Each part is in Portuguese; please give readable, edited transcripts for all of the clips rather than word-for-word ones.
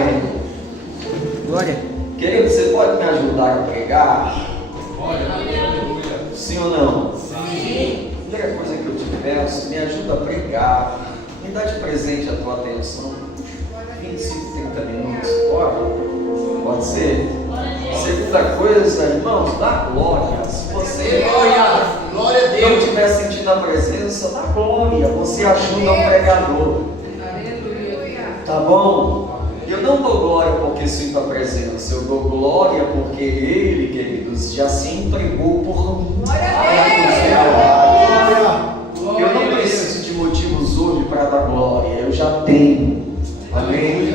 Amém. Glória. Querido, você pode me ajudar a pregar? Olha, aleluia. Sim ou não? Sim. Primeira coisa que eu te peço, me ajuda a pregar. Me dá de presente a tua atenção. 25, 30 minutos. Pode ser? Segunda coisa, irmãos, dá glória. Se você Glória a não Deus. estiver sentindo a presença, dá glória. Você ajuda um pregador. Tá bom? Eu não dou glória porque sinto a presença. Eu dou glória porque Ele, queridos, já se entregou por mim. Eu não preciso de motivos hoje para dar glória. Eu já tenho. Amém?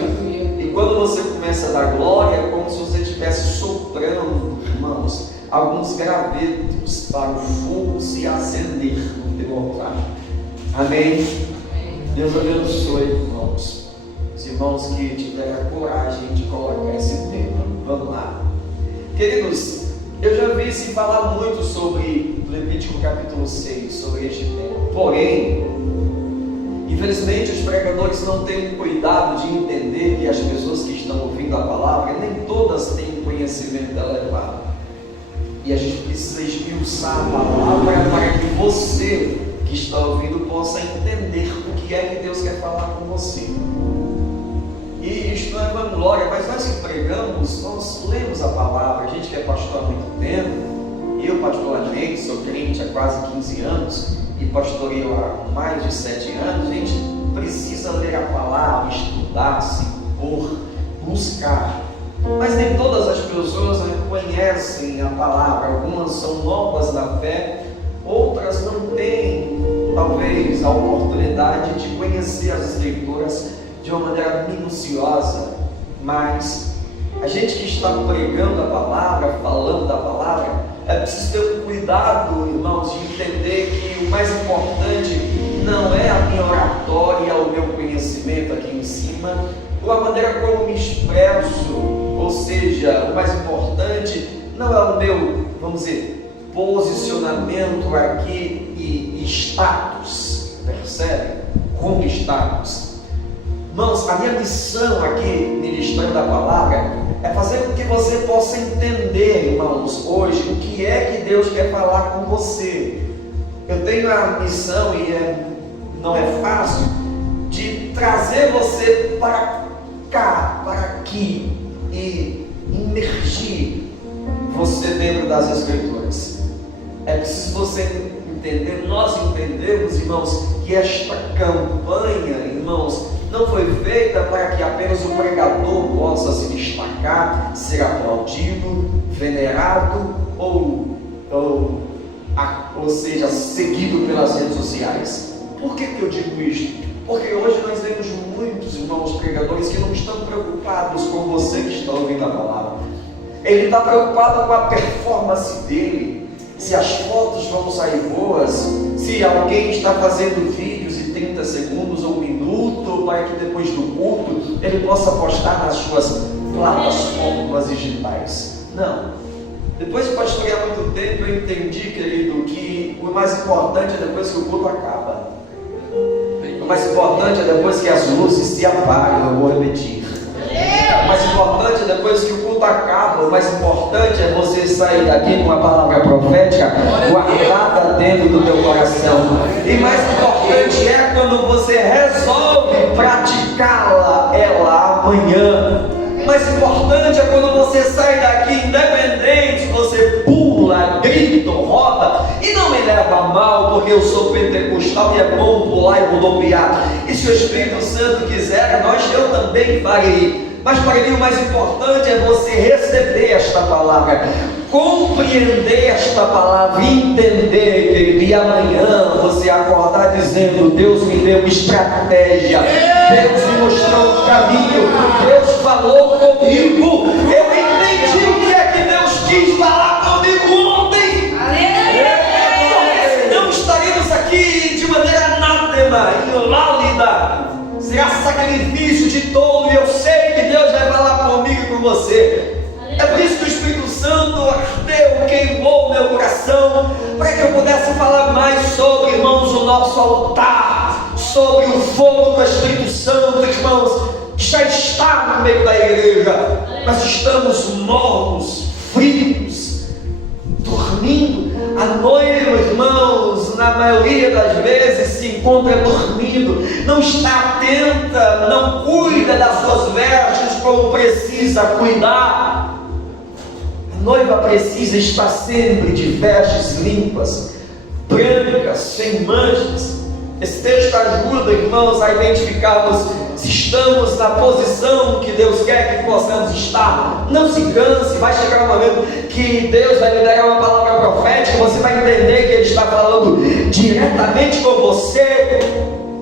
E quando você começa a dar glória, é como se você estivesse soprando, irmãos, alguns gravetos para o fogo se acender no teu altar. Amém? Deus abençoe, irmãos. Os irmãos que tiverem a coragem de colocar esse tema. Vamos lá. Queridos, eu já vi se falar muito sobre Levítico capítulo 6, sobre este tema. Porém, infelizmente os pregadores não têm cuidado de entender que as pessoas que estão ouvindo a palavra, nem todas têm conhecimento elevado. E a gente precisa esmiuçar a palavra para que você que está ouvindo possa entender o que é que Deus quer falar com você. E isto não é vanglória, mas nós que pregamos, nós lemos a palavra. A gente que é pastor há muito tempo, eu particularmente sou crente há quase 15 anos e pastoreio há mais de 7 anos. A gente precisa ler a palavra, estudar, se impor, buscar. Mas nem todas as pessoas conhecem a palavra. Algumas são novas na fé, outras não têm talvez a oportunidade de conhecer as escrituras de uma maneira minuciosa. Mas a gente que está pregando a palavra, falando da palavra, é preciso ter um cuidado, irmãos, de entender que o mais importante não é a minha oratória, o meu conhecimento aqui em cima, ou a maneira como me expresso. Ou seja, o mais importante não é o meu, vamos dizer, posicionamento aqui e status, percebe? Como status. Irmãos, a minha missão aqui, ministrando a palavra, é fazer com que você possa entender, irmãos, hoje, o que é que Deus quer falar com você. Eu tenho a missão, e não é fácil, de trazer você para cá, para aqui, e imergir você dentro das Escrituras. É preciso você entender, nós entendemos, irmãos, que esta campanha, irmãos, não foi feita para que apenas o pregador possa se destacar, ser aplaudido, venerado ou seja, seguido pelas redes sociais. Por que eu digo isto? Porque hoje nós vemos muitos irmãos pregadores que não estão preocupados com você que está ouvindo a palavra. Ele está preocupado com a performance dele, se as fotos vão sair boas, se alguém está fazendo vídeos de 30 segundos ou 1 minuto, para que depois do culto ele possa postar nas suas plataformas digitais. Não. Depois de pastorear muito tempo, eu entendi, querido, que o mais importante é depois que o culto acaba. O mais importante é depois que as luzes se apagam. Eu vou repetir. O mais importante é depois que o culto acaba. O mais importante é você sair daqui com uma palavra profética guardada dentro do teu coração. E mais importante é quando você resolve praticá-la, ela amanhã. O mais importante é quando você sai daqui independente, você pula, grita, roda, e não me leva a mal, porque eu sou pentecostal e é bom pular e rodopiar. E se o Espírito Santo quiser, eu também farei. Mas para mim o mais importante é você receber esta palavra, compreender esta palavra, entender, querido, e amanhã você acordar dizendo: Deus me deu estratégia, Deus me mostrou o caminho, Deus falou comigo, eu entendi o que é que Deus quis falar comigo ontem. Não estaremos aqui de maneira anátema, inlálida, será sacrifício de tolo, e eu sei que Deus vai falar comigo e com você. É por isso que o Espírito Santo ardeu, queimou o meu coração, para que eu pudesse falar mais sobre, irmãos, o nosso altar, sobre o fogo do Espírito Santo, irmãos, que já está meio da igreja, mas estamos mornos, frios, dormindo. A noiva, irmãos, na maioria das vezes se encontra dormindo, não está atenta, não cuida das suas vestes como precisa cuidar. A noiva precisa estar sempre de vestes limpas, brancas, sem manchas. Esse texto ajuda, irmãos, a identificarmos se estamos na posição que Deus quer que possamos estar. Não se canse, vai chegar um momento que Deus vai liberar uma palavra profética, você vai entender que Ele está falando diretamente com você.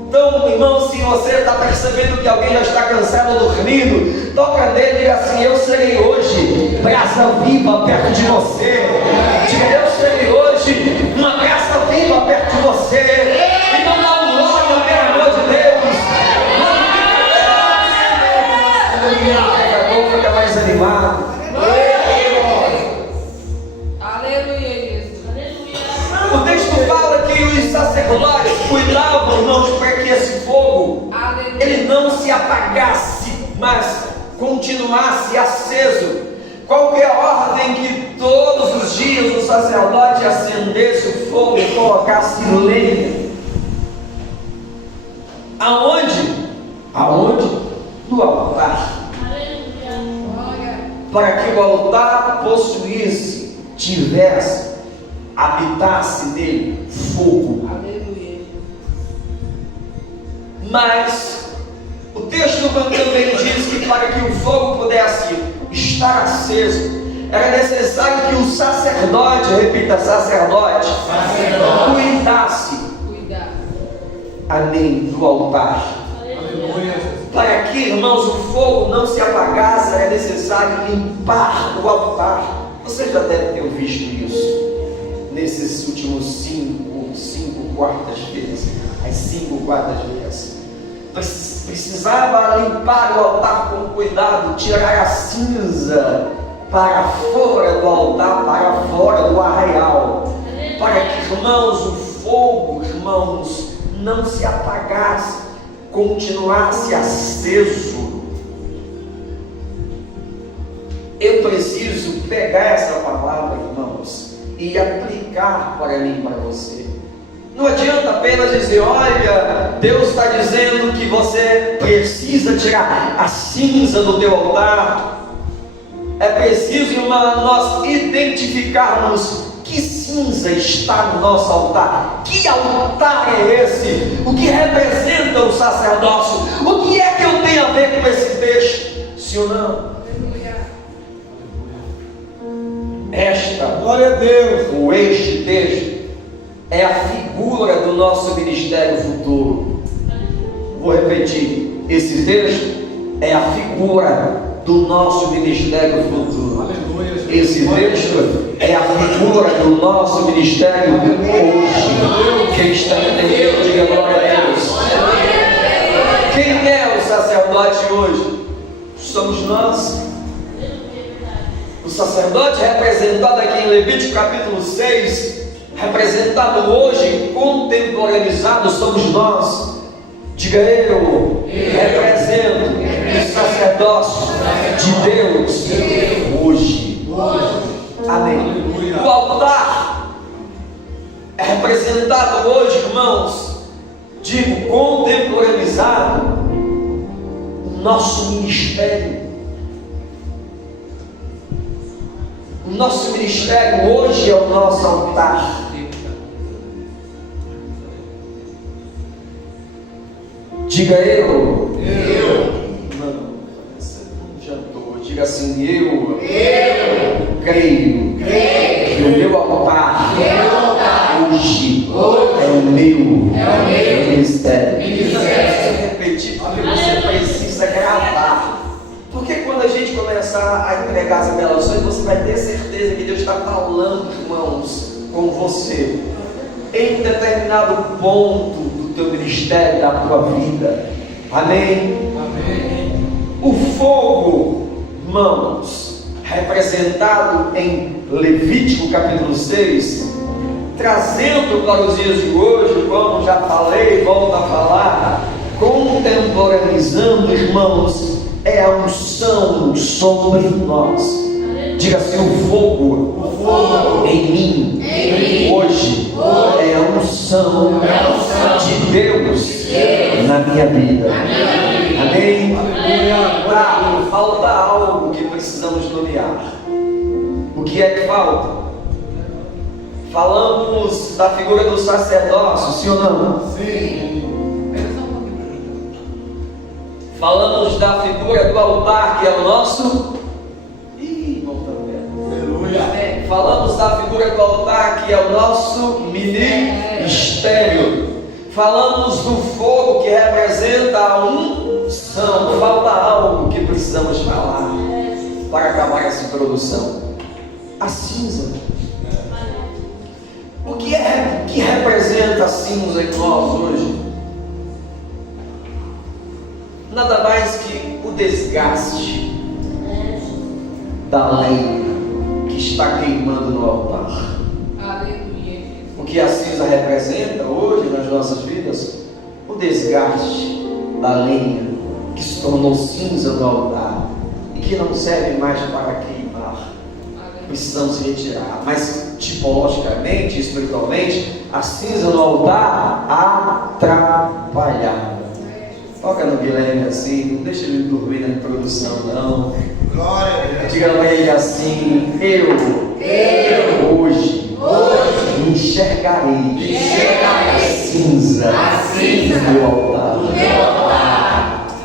Então, irmão, se você está percebendo que alguém já está cansado, dormindo, toca nele e diga assim: eu serei hoje brasa viva perto de você. Diga: eu serei hoje uma brasa viva perto de você. Então dá um glória, pelo amor de Deus. Fica mais animado. Aleluia, Jesus. O texto fala que os sacerdotes cuidavam, irmãos, para que esse fogo ele não se apagasse, mas continuasse aceso. Qual que é a ordem? Que todos os dias o sacerdote acendesse o fogo e colocasse lenha. Aonde? Aonde? No altar. Para que o altar possuísse, tivesse, habitasse nele fogo. Aleluia. Mas o texto também diz que para que o fogo pudesse estar aceso, era necessário que o sacerdote, repita, sacerdote, cuidasse além do altar. Aleluia. Para que, irmãos, o fogo não se apagasse, era necessário limpar o altar. Você já deve ter visto isso nesses últimos cinco quartas-feiras, as 5 quartas-feiras. Precisava limpar o altar com cuidado, tirar a cinza para fora do altar, para fora do arraial, para que, irmãos, o fogo, irmãos, não se apagasse, continuasse aceso. Eu preciso pegar essa palavra, irmãos, e aplicar para mim, para você. Não adianta apenas dizer: olha, Deus está dizendo que você precisa tirar a cinza do teu altar. É preciso, irmã, nós identificarmos que cinza está no nosso altar. Que altar é esse? O que representa o sacerdócio? O que é que eu tenho a ver com esse texto? Sim ou não? Esta, Glória a Deus. ou este texto, é a figura do nosso ministério futuro. Vou repetir: esse texto é a figura do nosso ministério futuro. Aleluia. Esse texto é a figura do nosso ministério hoje. Quem está entendendo, diga glória a Deus. Quem é o sacerdote hoje? Somos nós. O sacerdote representado aqui em Levítico capítulo 6, representado hoje, contemporaneizado, somos nós. Diga: eu represento o sacerdócio de Deus hoje. Amém. O altar é representado hoje, irmãos, digo, contemporaneizado, o nosso ministério. O nosso ministério hoje é o nosso altar. Diga: eu. Não, você não jantou. Diga assim: eu creio que o meu altar hoje é o meu ministério. Você repetir porque você precisa gravar. Porque quando a gente começar a entregar as revelações, você vai ter certeza que Deus está falando, irmãos, com você em determinado ponto do teu ministério, da tua vida. Amém? Amém. O fogo, irmãos, representado em Levítico capítulo 6, trazendo para os dias de hoje, como já falei, volto a falar, contemporaneizando, irmãos, é a unção sobre nós. Diga assim: o fogo em mim hoje é a unção de Deus na minha vida. Amém? Falta algo que precisamos nomear. O que é que falta? Falamos da figura do sacerdócio, sim ou não? Sim. Falamos da figura do altar, que é o nosso. Aleluia. Falamos da figura do altar, que é o nosso ministério. Falamos do fogo, que representa a unção. Falta algo que precisamos falar para acabar essa introdução: a cinza. O que representa a cinza em nós hoje? Nada mais que o desgaste da lenha que está queimando no altar. Aleluia. O que a cinza representa hoje nas nossas vidas? O desgaste da lenha que se tornou cinza no altar e que não serve mais para queimar. Precisamos retirar. Mas tipologicamente, espiritualmente, a cinza no altar atrapalhava. Toca no Guilherme assim, não deixa ele dormir na introdução não. Glória a Deus. Diga para ele assim: eu hoje enxergarei a cinza no meu altar.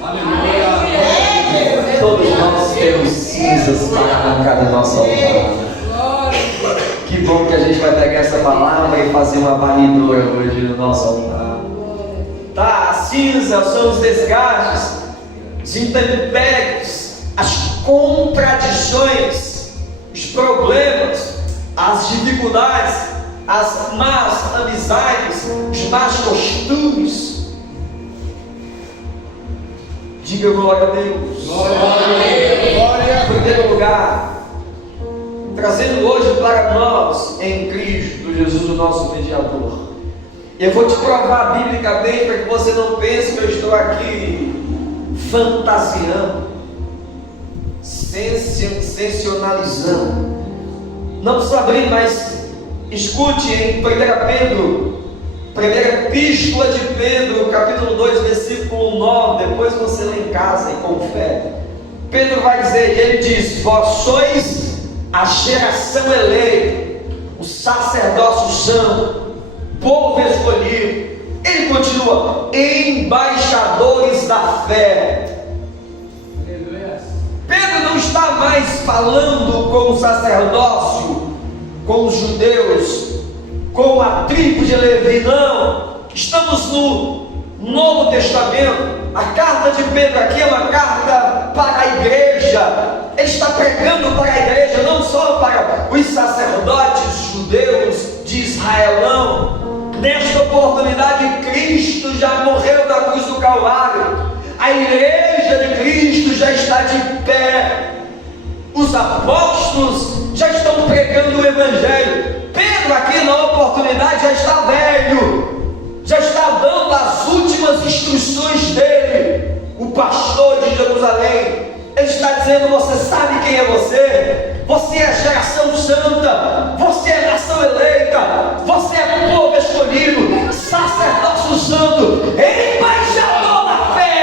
Aleluia. Todos nós temos cinzas para arrancar do nosso altar. Que bom que a gente vai pegar essa palavra e fazer uma varredura hoje no nosso altar. Tá, a cinza são os desgastes, os intempéries, as contradições, os problemas, as dificuldades, as más amizades, os más costumes. Diga glória a Deus. Glória a Deus. Glória. Em primeiro lugar, trazendo hoje para nós em Cristo Jesus, o nosso mediador. Eu vou te provar biblicamente para que você não pense que eu estou aqui fantasiando, sensacionalizando. Não precisa abrir, mas escute em 1 Pedro, primeira epístola de Pedro, capítulo 2, versículo 9. Depois você lê em casa e confere. Pedro vai dizer, e ele diz: vós sois a geração eleita, o sacerdócio santo, povo escolhido. Ele continua: embaixadores da fé. Pedro não está mais falando com o sacerdócio, com os judeus, com a tribo de Levi, não. Estamos no Novo Testamento. A carta de Pedro aqui é uma carta para a igreja. Ele está pregando para a igreja, não só para os sacerdotes judeus de Israelão. Nesta oportunidade, Cristo já morreu na cruz do Calvário. A igreja de Cristo já está de pé. Os apóstolos já estão pregando o evangelho. Pedro aqui na oportunidade já está velho, já está dando as últimas instruções dele, o pastor de Jerusalém. Ele está dizendo: você sabe quem é você? Você é geração santa, você é nação eleita, você é povo escolhido, sacerdócio santo, embaixador da fé.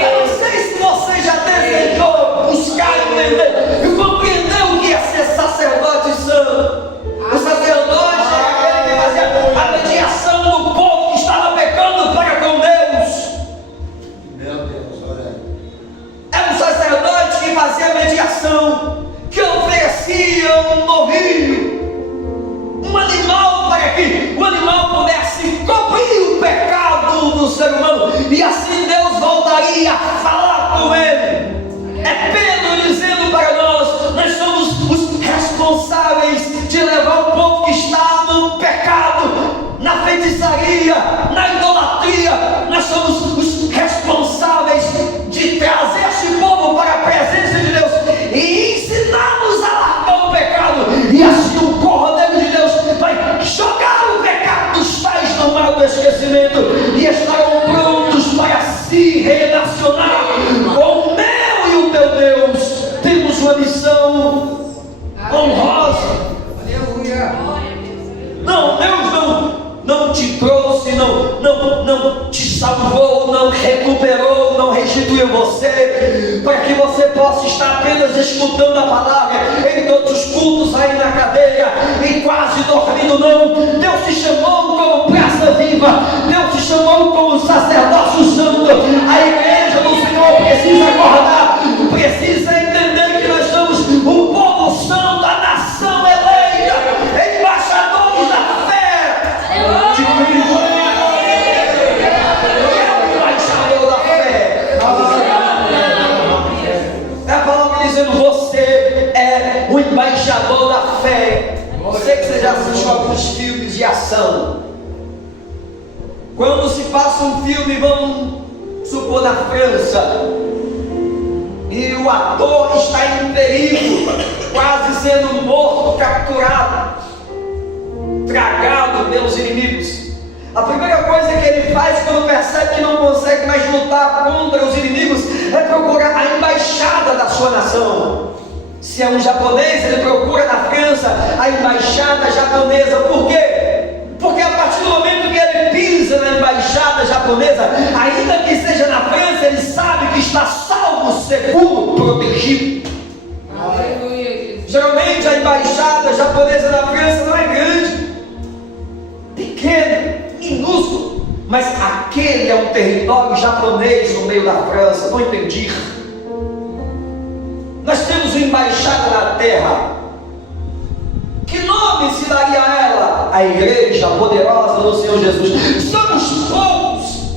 Eu não sei se você já desejou buscar entender e compreender o que é ser sacerdote santo. O sacerdote era aquele que fazia a mediação do povo que estava pecando para com Deus. Meu Deus, olha. Era um sacerdote que fazia a mediação, que oferecia um novilho, um animal, para que o animal pudesse cobrir o pecado do ser humano, e assim Deus voltaria a falar com ele. É Pedro dizendo para nós: nós somos os responsáveis de levar o povo que está no pecado, na feitiçaria, na idolatria. Nós somos os responsáveis de trazer este povo para a presença de Deus e ensiná-los a largar o pecado, e assim o Cordeiro de Deus vai jogar o pecado dos pais no mar do esquecimento, e estarão salvou, não recuperou, não restituiu você, para que você possa estar apenas escutando a palavra em todos os cultos, aí na cadeia e quase dormindo. Não, Deus te chamou como praça viva, Deus te chamou como sacerdócio santo. A igreja do Senhor precisa acordar, precisa entender que nós somos o povo santo, a nação eleita, embaixadores da fé de Cristo. Você é o embaixador da fé. Sei que você já assistiu alguns filmes de ação. Quando se passa um filme, vamos supor, na França, e o ator está em perigo, quase sendo morto, capturado, tragado pelos inimigos. A primeira coisa que ele faz quando percebe que não consegue mais lutar contra os inimigos é procurar a embaixada da sua nação. Se é um japonês, ele procura na França a embaixada japonesa. Por quê? Porque a partir do momento que ele pisa na embaixada japonesa, ainda que seja na França, ele sabe que está salvo, seguro, protegido. Aleluia. Geralmente a embaixada japonesa na França não é grande, pequeno, minúsculo, mas aquele é um território japonês no meio da França. Não entendi. Nós temos uma embaixada na terra. Que nome se daria a ela? A igreja poderosa do Senhor Jesus. Somos poucos,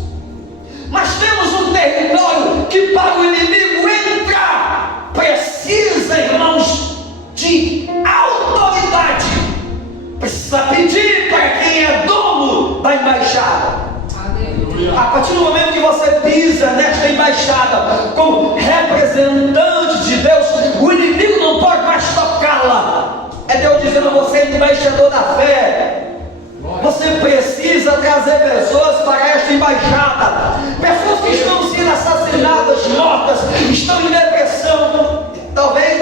mas temos um território que para o inimigo entrar precisa, irmãos, de autoridade. Precisa pedir para quem é dono da embaixada. Aleluia. A partir do momento que você pisa nesta embaixada como representante de Deus, o inimigo não pode mais tocá-la. É Deus dizendo: você é embaixador da fé. Você precisa trazer pessoas para esta embaixada. Pessoas que estão sendo assassinadas, mortas, estão em depressão. Talvez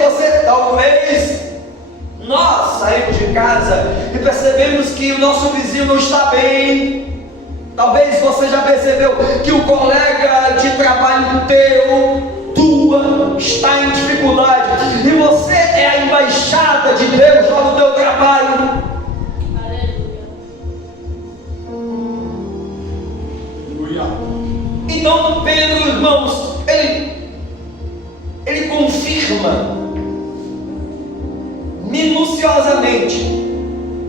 nós saímos de casa e percebemos que o nosso vizinho não está bem. Talvez você já percebeu que o colega de trabalho tua, está em dificuldade, e você é a embaixada de Deus lá no teu trabalho. Aleluia. Então Pedro, irmãos, ele confirma minuciosamente,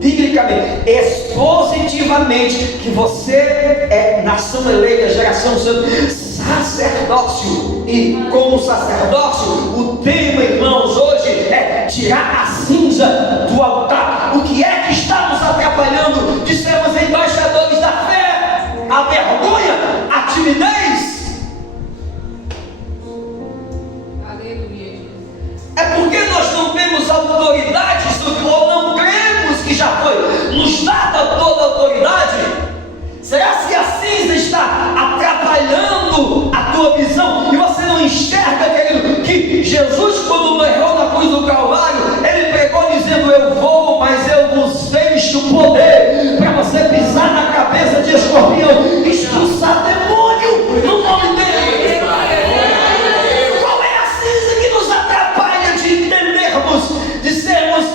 biblicamente, expositivamente, que você é nação eleita, geração santa, sacerdócio. E como sacerdócio, o tema, irmãos, hoje é tirar a cinza do altar. O que é que está nos atrapalhando de sermos embaixadores da fé? A vergonha, a timidez. É porque nós não temos autoridade, ou não cremos que já foi nos dada toda a autoridade. Será que a cinza está atrapalhando a tua visão e você não enxerga, querido, que Jesus, quando morreu na cruz do Calvário, ele pregou dizendo: eu vou, mas eu vos deixo poder para você pisar na cabeça de escorpião, expulsar demônio no nome dele. De sermos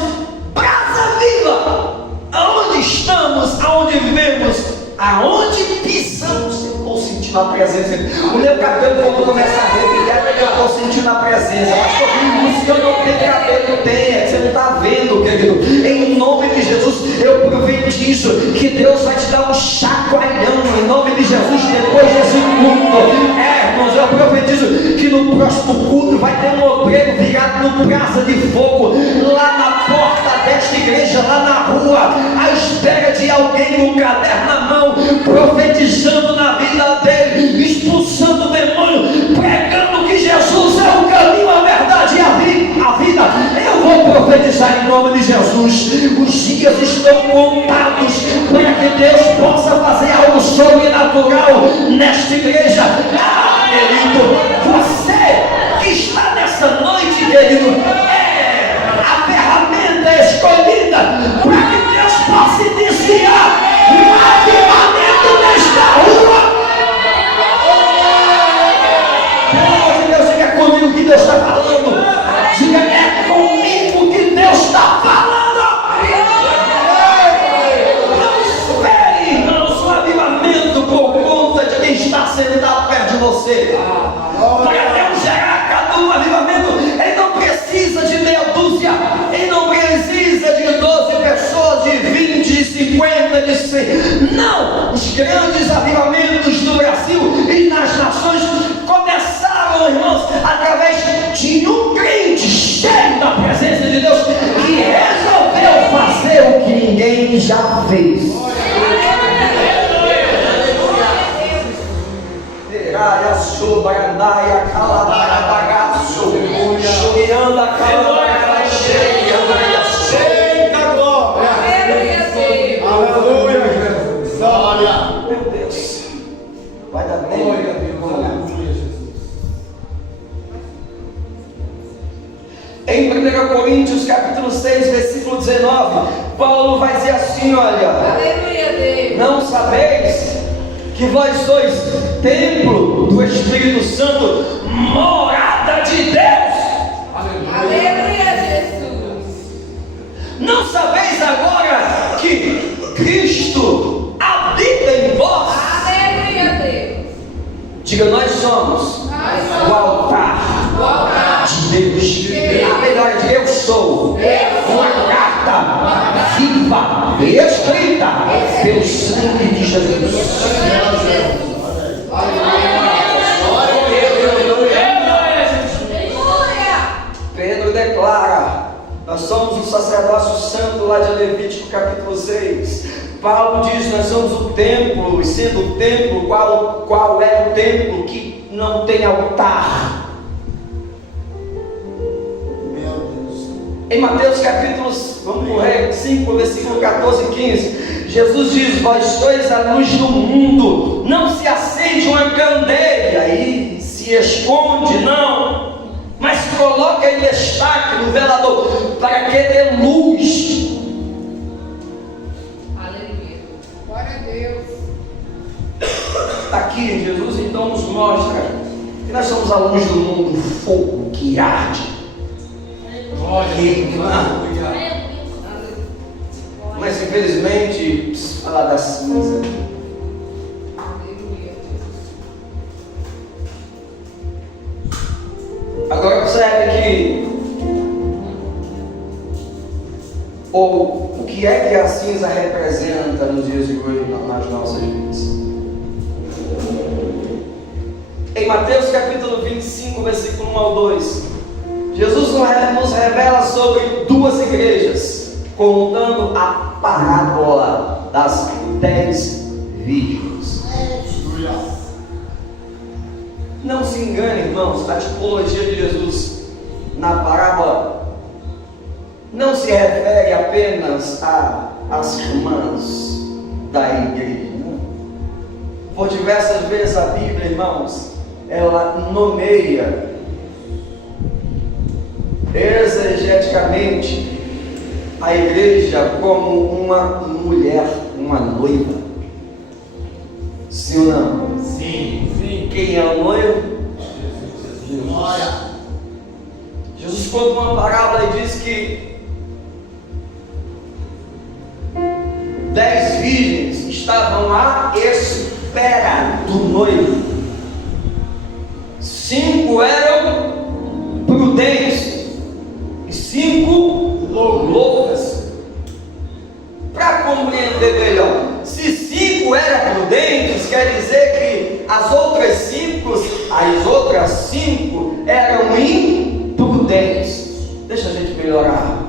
brasa viva, aonde estamos, aonde vivemos, aonde pisamos. Eu estou sentindo a presença. O meu cabelo, quando começa a arrepiar, eu estou sentindo a presença. Pastor, o senhor não tem cabelo? Tem, é que você não está vendo, querido. Em nome de Jesus, eu profetizo que Deus vai te dar um chacoalhão, em nome de Jesus, depois desse culto. Irmãos, eu profetizo que no próximo culto vai ter um obreiro virado no brasa de fogo, lá na porta desta igreja, lá na rua, à espera de alguém com um caderno na mão, profetizando na vida dele, expulsando o demônio, pregando que Jesus é o caminho, a verdade e a vida. Eu vou profetizar em nome de Jesus. Os dias estão contados para que Deus possa fazer algo sobrenatural nesta igreja. Querido, você que está nessa noite, querido, é a ferramenta escolhida para que Deus possa iniciar um avivamento nesta rua. Deus está falando. Diga, é comigo que Deus está falando. Não espere, irmãos, o avivamento por conta de quem está sentado perto de você. Para Deus gerar cada um avivamento, Ele não precisa de meia dúzia, Ele não precisa de 12 pessoas, de 20, de 50, de 100. Não! Os grandes avivamentos do Brasil e nas nações começaram, irmãos, através de um crente cheio da presença de Deus que resolveu fazer o que ninguém já fez. Aleluia. Glória. Meu Deus, vai dar bem. Glória a Deus. Aleluia, Jesus. Em 1 Coríntios capítulo 6, versículo 19, Paulo vai dizer assim, olha: Aleluia, Deus. não sabeis que vós sois templo do Espírito Santo, morada de Deus? Aleluia, Jesus. Não sabeis agora que Cristo habita em vós? Aleluia, Deus. Diga, nós somos o altar de Deus. A melhor de eu sou uma carta viva e escrita pelo sangue de Jesus. Pedro declara: nós somos o sacerdócio santo lá de Levítico capítulo 6. Paulo diz: nós somos o templo, e sendo o templo, qual é o templo que não tem altar? Em Mateus capítulo 5, versículo 14 e 15, Jesus diz: vós sois a luz do mundo, não se acende uma candeia e se esconde, não, mas coloca em destaque no velador, para que dê luz. Aleluia. Glória a Deus. Aqui Jesus então nos mostra que nós somos a luz do mundo, fogo que arde, queima. Mas infelizmente, preciso falar da cinza. Aleluia. Agora observe que o que é que a cinza representa nos dias de hoje nas nossas vidas? Em Mateus capítulo 25, versículo 1 ao 2, Jesus nos revela sobre duas igrejas, contando a parábola das 10 virgens. Não se engane, irmãos, a tipologia de Jesus na parábola não se refere apenas às irmãs da igreja. Não. Por diversas vezes a Bíblia, irmãos, ela nomeia exegeticamente a igreja como uma mulher, uma noiva. Sim ou não? Sim. Quem é o noivo? Jesus. Jesus conta uma parábola e diz que 10 virgens estavam à espera do noivo. 5 eram prudentes e 5 loucas. Para compreender melhor, se 5 eram prudentes, quer dizer que as outras 5 eram imprudentes. Deixa a gente melhorar.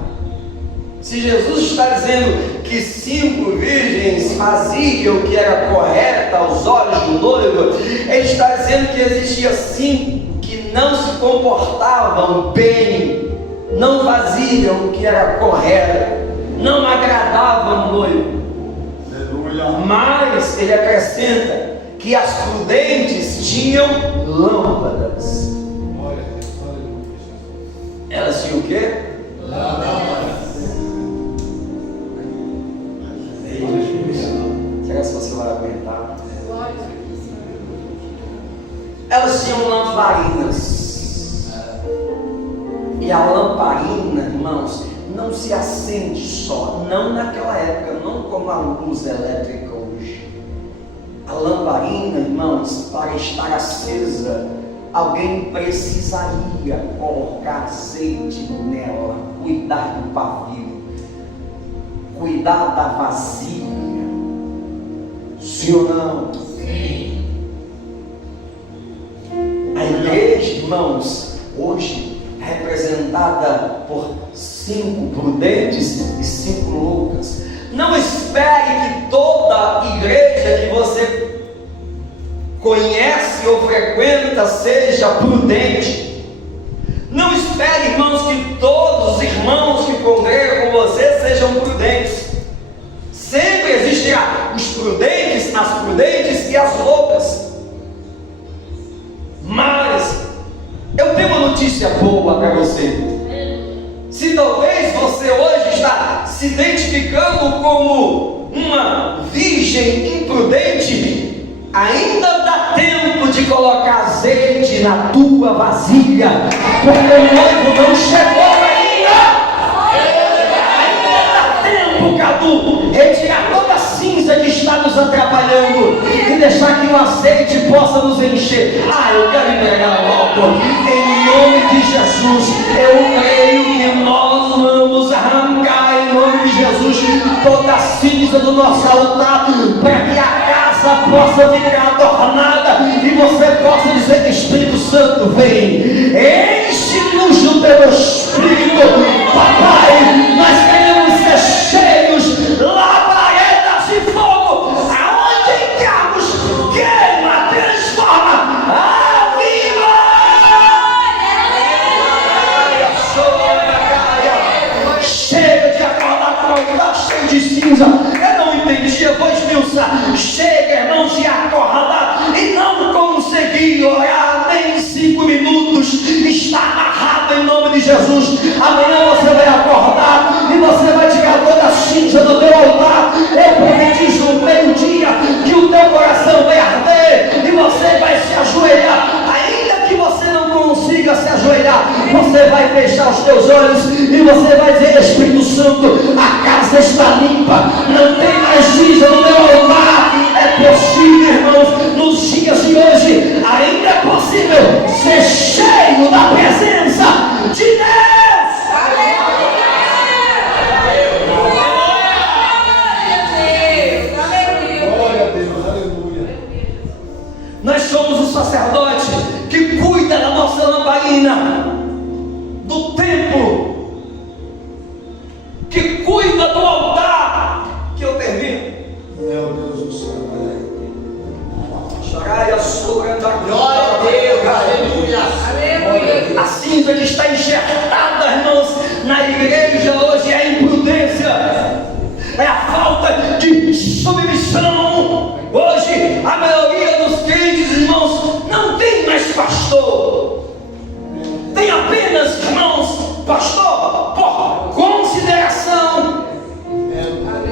Se Jesus está dizendo que 5 virgens faziam o que era correto aos olhos do noivo, Ele está dizendo que existia 5 que não se comportavam bem, não faziam o que era correto, não agradavam o noivo. Mas Ele acrescenta que as prudentes tinham lâmpadas. Elas tinham o quê? Será que você vai aguentar? Elas tinham lamparinas. E a lamparina, irmãos, não se acende só, não naquela época, não como a luz elétrica hoje. A lamparina, irmãos, para estar acesa, alguém precisaria colocar azeite nela, cuidar do pavio, cuidar da vasilha. Sim ou não? Sim. A igreja, irmãos, hoje representada por 5 prudentes e 5 loucas. Não espere que toda igreja que você conhece ou frequenta seja prudente. Não espere, irmãos, que todos os irmãos que congregam com você sejam prudentes. Sempre existirá os prudentes, as prudentes e as loucas. Mas eu tenho uma notícia boa para você. Se talvez você hoje está se identificando como uma virgem imprudente, ainda dá tempo de colocar azeite na tua vasilha, porque o noivo não chegou ainda. Ainda dá tempo, Cadu, retirar toda a cinza que está nos atrapalhando e deixar que o azeite possa nos encher. Eu quero entregar logo, em nome de Jesus. Eu creio que nós vamos arrancar em nome de Jesus toda a cinza do nosso altar, para que a casa possa ficar adornada e você possa dizer: Espírito Santo, vem, enche-nos do teu Espírito. Papai, nós queremos ser cheios, labaredas de fogo, aonde entramos, queima, transforma, aviva. Chega de acordar com o lugar cheio de cinza. Eu não entendi, eu vou esmiuçar. Chega, irmãos, de acordar e não conseguir orar nem 5 minutos. Está amarrado em nome de Jesus. Amanhã você vai acordar e você vai tirar toda a cinza do teu altar. Eu profetizo no meio-dia que o teu coração vai arder e você vai se ajoelhar. Ainda que você não consiga se ajoelhar, você vai fechar os teus olhos e você vai dizer: Espírito Santo, a casa está limpa, não tem mais cinza no meu altar. É possível, irmãos, nos dias de hoje, ainda é possível ser cheio da presença de Deus. Glória a Deus, aleluia. Nós somos o sacerdote que cuida da nossa lamparina, do templo, que cuida do altar. Que eu termino. Meu Deus do céu, Charaia, suranda, glória a Deus, aleluia. Aleluia. A cinza que está enxertada, irmãos, na igreja hoje é a imprudência, é a falta de submissão. Hoje a maioria dos crentes, irmãos, não tem mais pastor, tem apenas, irmãos, pastor por consideração.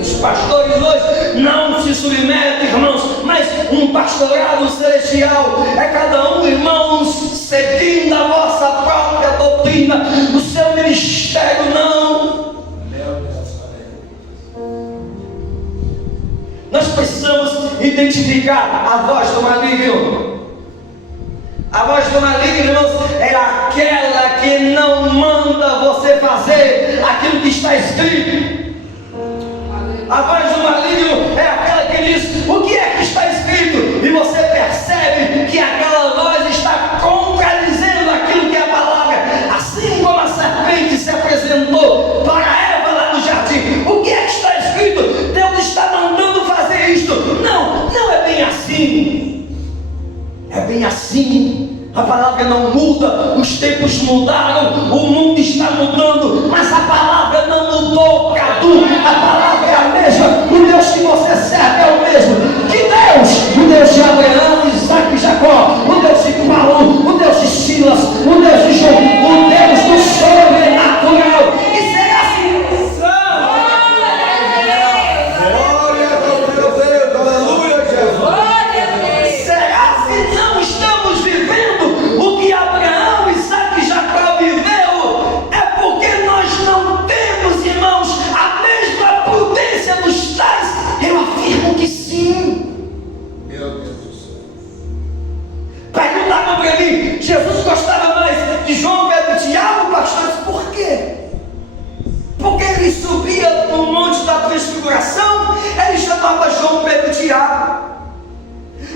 Os pastores hoje não se submetem, irmãos, mas um pastorado celestial é cada um, irmãos, seguindo a vossa própria doutrina, o seu ministério não. Nós precisamos identificar a voz do maligno. A voz do maligno, irmãos, é aquela que não manda você fazer aquilo que está escrito. A voz do maligno é aquela que diz: o que é que está escrito? E você percebe que aquela voz está contradizendo aquilo que é a palavra. Assim como a serpente se apresentou para Eva lá no jardim: o que é que está escrito? Deus está mandando fazer isto. Não, não é bem assim. É bem assim. A palavra não muda, os tempos mudaram, o mundo está mudando, mas a palavra não mudou, Cadu. A palavra é a mesma, o Deus que você serve é o mesmo. Que Deus? O Deus de Abraão, Isaac e Jacó, o Deus de Paulo, o Deus de Silas, o Deus de João, o Deus do sobrenatural. E será assim. Glória a Deus, aleluia, Jesus. Será se não estamos vivendo o que Abraão, Isaac e Jacó viveu?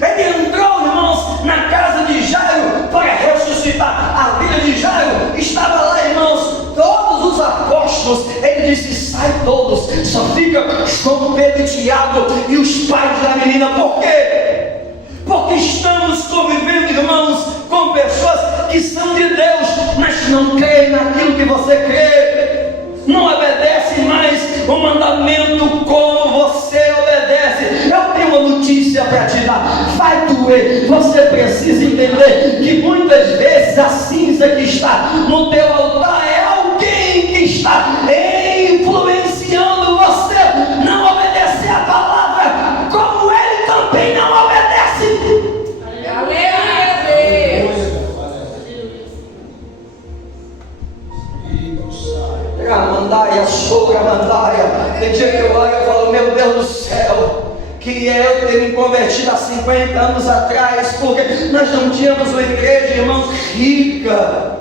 Ele entrou, irmãos, na casa de Jairo para ressuscitar. A filha de Jairo estava lá, irmãos, todos os apóstolos. Ele disse: sai todos, só fica com Pedro e Tiago e os pais da menina. Por quê? Porque estamos convivendo, irmãos, com pessoas que são de Deus, mas não creem naquilo que você crê, não obedecem mais o mandamento como você obedece. Eu tenho uma notícia para te dar, vai doer. Você precisa entender que muitas vezes a cinza que está no teu altar é alguém que está influenciando você não obedecer a palavra, como ele também não obedece. Aleluia a Deus. Mandaia, sogra mandaia. Tem dia que eu olho e falo: meu Deus do céu, que eu ter me convertido há 50 anos atrás, porque nós não tínhamos uma igreja, irmãos, rica,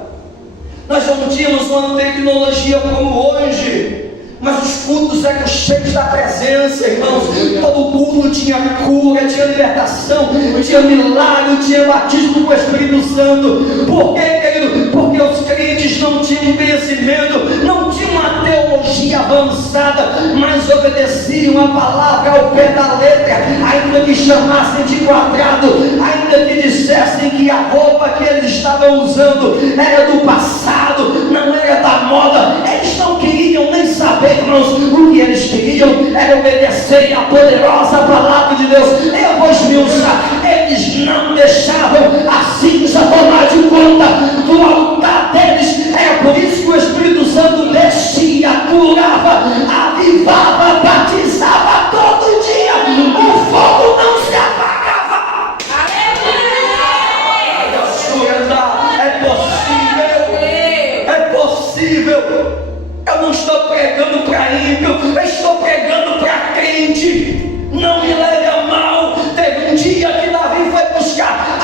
nós não tínhamos uma tecnologia como hoje, mas os cultos eram cheios da presença, irmãos. Todo culto tinha cura, tinha libertação, tinha milagre, tinha batismo com o Espírito Santo. Por quê, querido? Porque os crentes não tinham conhecimento, não tinham uma teologia avançada, mas obedeciam a palavra ao pé da letra, ainda que chamassem de quadrado, ainda que dissessem que a roupa que eles estavam usando era do passado, não era da moda. Eles não queriam nem saber, irmãos. O que eles queriam era obedecer a poderosa palavra de Deus. Eu vou esmiuçar. Eles não deixavam a cinza tomar de conta do altar deles. Era por isso que o Espírito Santo descia, curava, avivava, batizava todo dia. O fogo não se apagava. É possível. Eu não estou pregando para ímpio, eu estou pregando para crente. Não me leve a mal. Teve um dia que Davi foi buscar a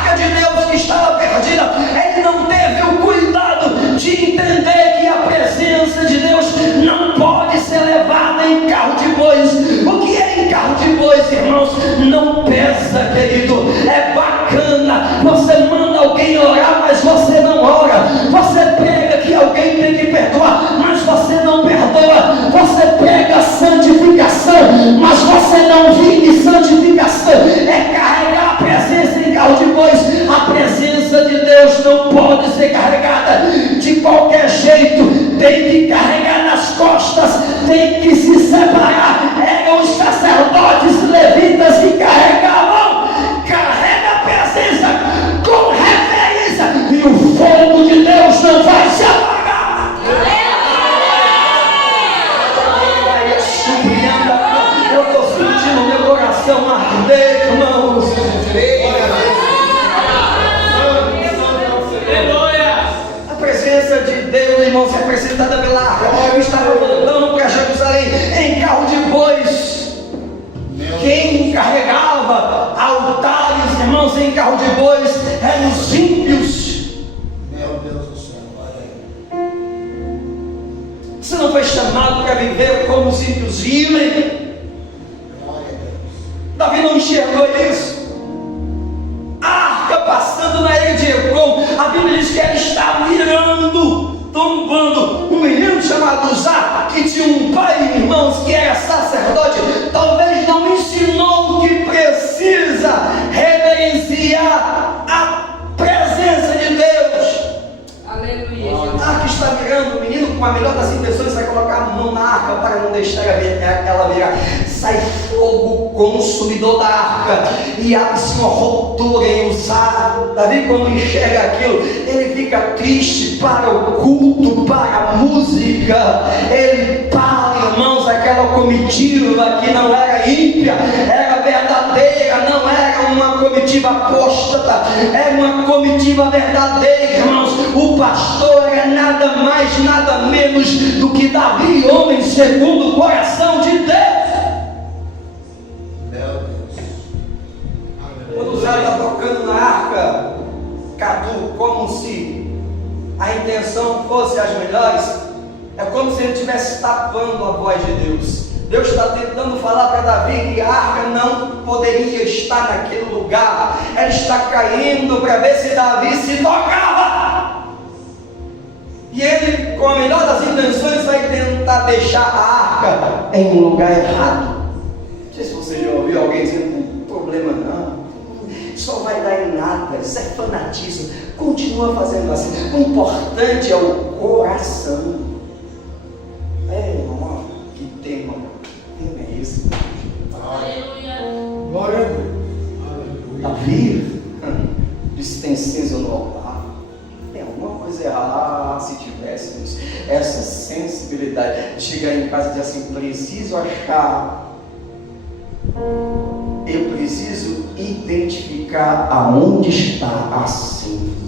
arca de Deus que estava perdida. Ele não teve o cuidado de entender que a presença de Deus não pode ser levada em carro de bois. O que é em carro de bois, irmãos? Não pesa, querido. É bacana. Você manda alguém orar, mas você não ora. Você prega que alguém tem que perdoar, mas você não perdoa. Você prega santificação, mas você não vive santificação. É carregar a presença em carro de bois. A presença de Deus não pode ser carregada de qualquer jeito. Tem que carregar nas costas, tem que se separar. Eram os sacerdotes levitas que carregavam. Carrega a presença com reverência, e o fogo de Deus não vai se apagar. Eu estou sentindo meu coração arder, irmãos. A presença de Deus, irmãos, representada pela arca. Eu estava voltando para Jerusalém em carro de bois. Quem carregava altares, irmãos, em carro de bois eram os ímpios. Meu Deus do céu, olha aí. Você não foi chamado para viver como os ímpios vivem. Davi não enxergou isso. A arca passando na ilha de Hebron, a Bíblia diz que ela está mirando, tombando. Um menino chamado Uzá, que tinha um pai, irmãos, que era sacerdote, talvez não ensinou que precisa reverenciar a presença de Deus. Aleluia. A arca está virando, o menino, com a melhor das intenções, vai colocar a mão na arca para não deixar ela virar. Sai fogo consumidor da arca e abre-se uma ruptura em Uzá. Davi, quando enxerga aquilo, ele fica triste para o culto, para a música. Ele para, irmãos, aquela comitiva que não era ímpia, era verdadeira, não era uma comitiva apóstata, era uma comitiva verdadeira, irmãos. O pastor era nada mais, nada menos do que Davi, homem segundo o coração de Deus. Meu Deus. Quando o Zé está tocando na arca, Cadu, como se a intenção fosse as melhores, é como se ele estivesse tapando a voz de Deus. Deus está tentando falar para Davi que a arca não poderia estar naquele lugar. Ela está caindo para ver se Davi se tocava. E ele, com a melhor das intenções, vai tentar deixar a arca em um lugar errado. Não sei se você já ouviu alguém dizendo: problema não, só vai dar em nada, isso é fanatismo. Continua fazendo assim. O importante é o coração. Irmão, que tema é esse? Aleluia. Glória a Deus. Davi disse: tem cinza no altar. Tem alguma coisa errada. Se tivéssemos essa sensibilidade de chegar em casa e dizer assim: preciso achar, eu preciso identificar aonde está a cinza.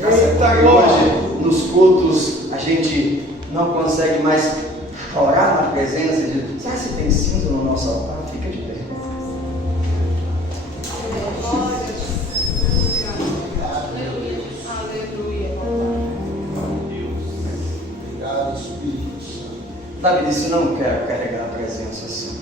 Hoje, nos cultos, a gente não consegue mais chorar na presença de Deus. Sabe se tem cinza no nosso altar? Fica de pé. Aleluia. Obrigado, Espírito Santo. Davi disse: não quero carregar a presença assim.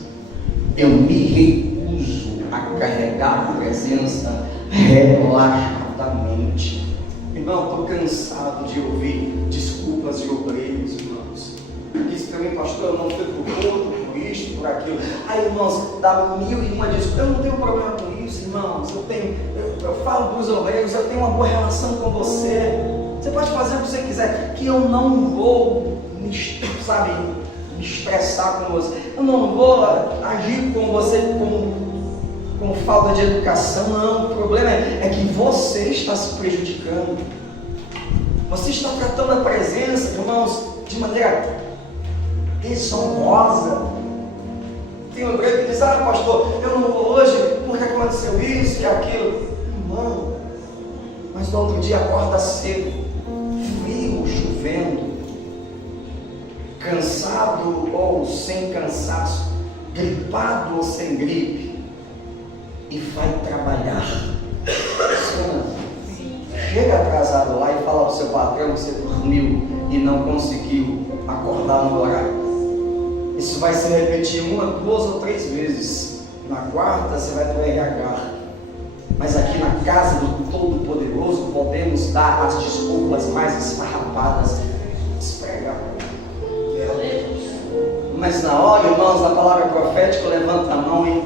Eu me recuso a carregar a presença relaxadamente. Irmão, estou cansado de ouvir desculpas de obreiros, irmãos. Diz para mim: pastor, eu não fui por culto, por isto, por aquilo. Aí, irmãos, dá 1001 desculpas. Eu não tenho problema com isso, irmãos. Eu falo para os obreiros: eu tenho uma boa relação com você. Você pode fazer o que você quiser, que eu não vou me estressar com você. Eu não vou agir com você com falta de educação. Não, o problema é que você está se prejudicando. Você está tratando a presença, irmãos, de maneira desonrosa. Tem um obreiro que diz: ah, pastor, eu não vou hoje porque aconteceu isso e aquilo. Irmão, mas no outro dia acorda cedo, frio, chovendo, cansado ou sem cansaço, gripado ou sem gripe, e vai trabalhar. Chega atrasado lá e fala para o seu patrão que você dormiu e não conseguiu acordar no horário. Isso vai se repetir 1, 2 ou 3 vezes. Na quarta você vai para o RH. Mas aqui na casa do Todo-Poderoso podemos dar as desculpas mais esfarrapadas, esfregar. Mas na hora, irmãos, da palavra profética, levanta a mão e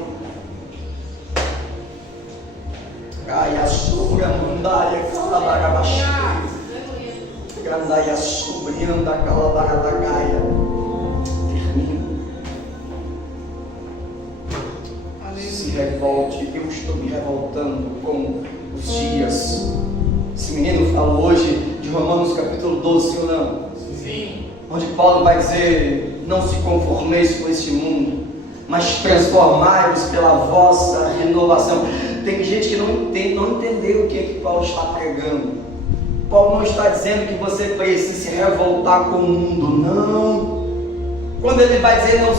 Gaia sobra mandaia calabarabaxi. Grandaia sobrianda calabarabagaia. Termina. Se revolte, eu estou me revoltando com os dias. Esse menino falou hoje de Romanos capítulo 12, sim ou não? Sim. Onde Paulo vai dizer: não se conformeis com este mundo, mas transformai-vos pela vossa renovação. Tem gente que não entendeu o que Paulo está pregando. Paulo não está dizendo que você precisa se revoltar com o mundo, não. Quando ele vai dizer: não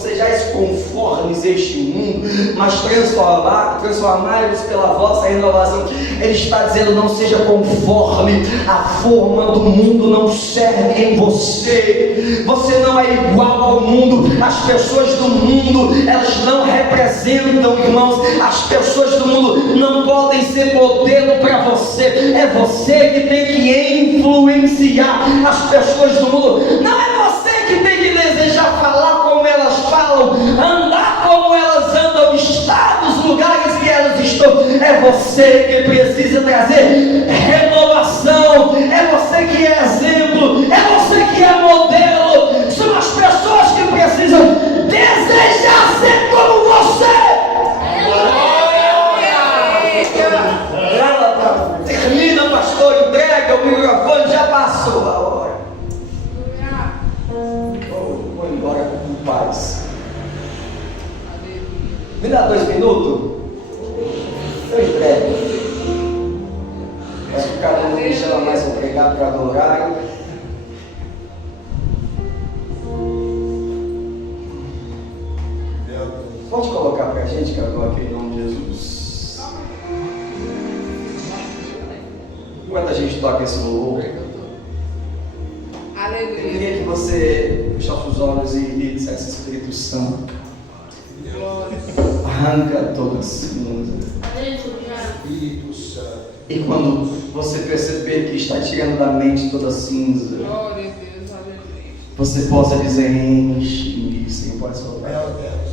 sejais conformes a este mundo, mas transformai-vos pela vossa renovação, ele está dizendo: não seja conforme, a forma do mundo não serve em você. Você não é igual ao mundo. As pessoas do mundo, elas não representam, irmãos. As pessoas do mundo não podem ser modelo para você. É você que tem que influenciar as pessoas do mundo. Não é você que tem que desejar falar como elas falam, andar como elas andam, estar nos lugares que elas estão. É você que precisa trazer renovação. É você que é exemplo. É você que é modelo. São as pessoas que precisam desejar ser como você. Termina, pastor, entrega o microfone, já passou a hora. Vou embora com paz. Me dá 2 minutos? Eu entrego. Acho que cada um me chama mais um pregar para adorar. Pode colocar para a gente, Cadu, aqui em nome de Jesus. Enquanto a gente toca esse louvor, Eu queria que você fechasse os olhos e dissesse: Espírito Santo, arranca toda cinza. Espírito Santo. E quando você perceber que está tirando da mente toda cinza, Glória a Deus, aleluia. você possa dizer: enche-me, Senhor, pode soltar. Meu Deus.